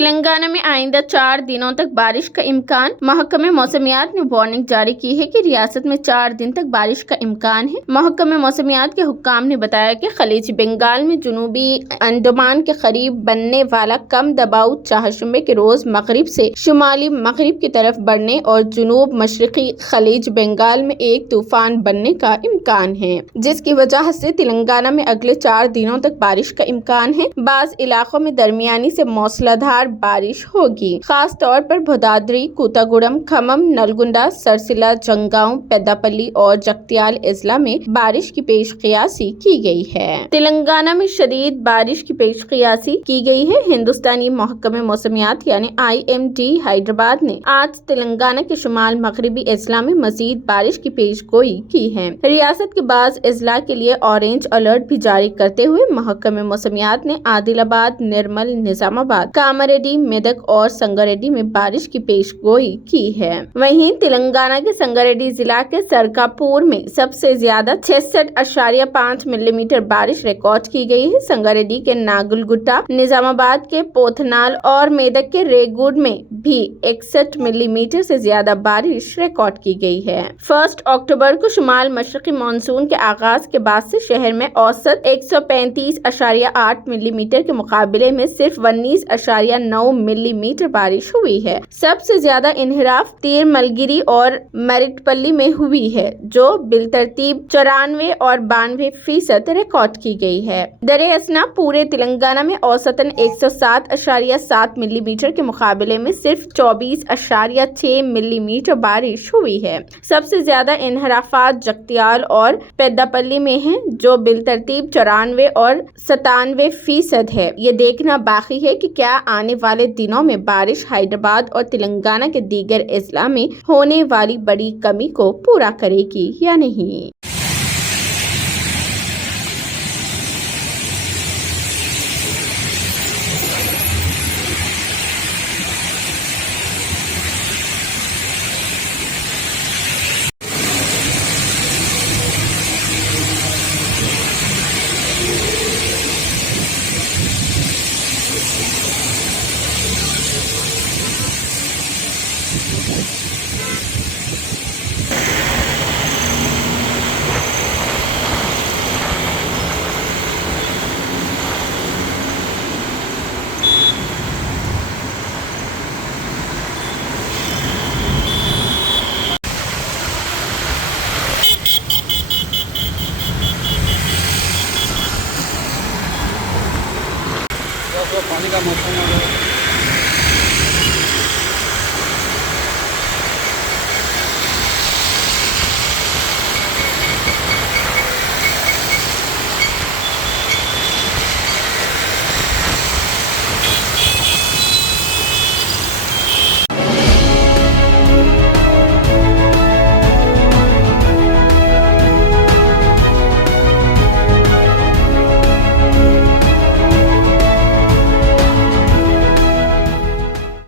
तेलंगाना में आइंदा 4 दिनों तक बारिश का इम्कान। महकमे मौसमियात ने वार्निंग जारी की है कि रियासत में 4 दिन तक बारिश का इम्कान है। महकमे मौसमियात के हुक्काम ने बताया कि खलीज बंगाल में जुनूबी अंडमान के करीब बनने वाला कम दबाव चारशंबे के रोज मगरिब से शुमाली मगरिब की तरफ बढ़ने और जुनूब मशरकी खलीज बंगाल में एक तूफान बनने का इम्कान है, जिसकी वजह से तेलंगाना में अगले 4 दिनों तक बारिश का इम्कान है। बाज़ इलाकों में दरमियानी से मौसलाधार बारिश होगी। खास तौर पर भोदाद्री, कोतागुड़म, खम्मम, नलगुंडा, सरसिला, जंगांव, पेद्दापल्ली और जगत्याल इजला में बारिश की पेशकियासी की गई है। तेलंगाना में शदीद बारिश की पेशकियासी की गई है। हिंदुस्तानी महकमे मौसमियात यानी IMD हैदराबाद ने आज तेलंगाना के शुमाल मगरिबी इजला में मजीद बारिश की पेशगोई की है। रियासत के बाज़ इजला के लिए ऑरेंज अलर्ट भी जारी करते हुए महकमे मौसमियात ने आदिलाबाद, निर्मल, निजामाबाद, कामारेड्डी, मेदक और संगारेड्डी में बारिश की पेशगोई की है। वहीं तेलंगाना के संगारेड्डी जिला के सरकापुर में सबसे ज्यादा 66.5 मिलीमीटर बारिश रिकॉर्ड की गई है। संगारेड्डी के नागलगुट्टा, निजामाबाद के पोथनाल और मेदक के रेगुड में भी 61 मिलीमीटर से ज्यादा बारिश रिकॉर्ड की गई है। 1 अक्टूबर को शुमाल मशरकी मानसून के आगाज के बाद से शहर में औसत 135.8 मिलीमीटर के मुकाबले में सिर्फ 19.9 मिलीमीटर बारिश हुई है। सबसे ज्यादा इन्हिराफ तीरमलगिरी और मेरिटपल्ली में हुई है, जो बिलतरतीब 94 और 92% रिकॉर्ड की गई है। दरे असना पूरे तेलंगाना में औसतन 107.7 मिलीमीटर के मुकाबले में सिर्फ 24.6 मिलीमीटर बारिश हुई है। सबसे ज्यादा इन्हिराफात जगत्याल और पेद्दापल्ली में है, जो बिलतरतीब 94 और 97% है। ये देखना बाकी है कि क्या आने वाले दिनों में बारिश हैदराबाद और तेलंगाना के दीगर इजला में होने वाली बड़ी कमी को पूरा करेगी या नहीं।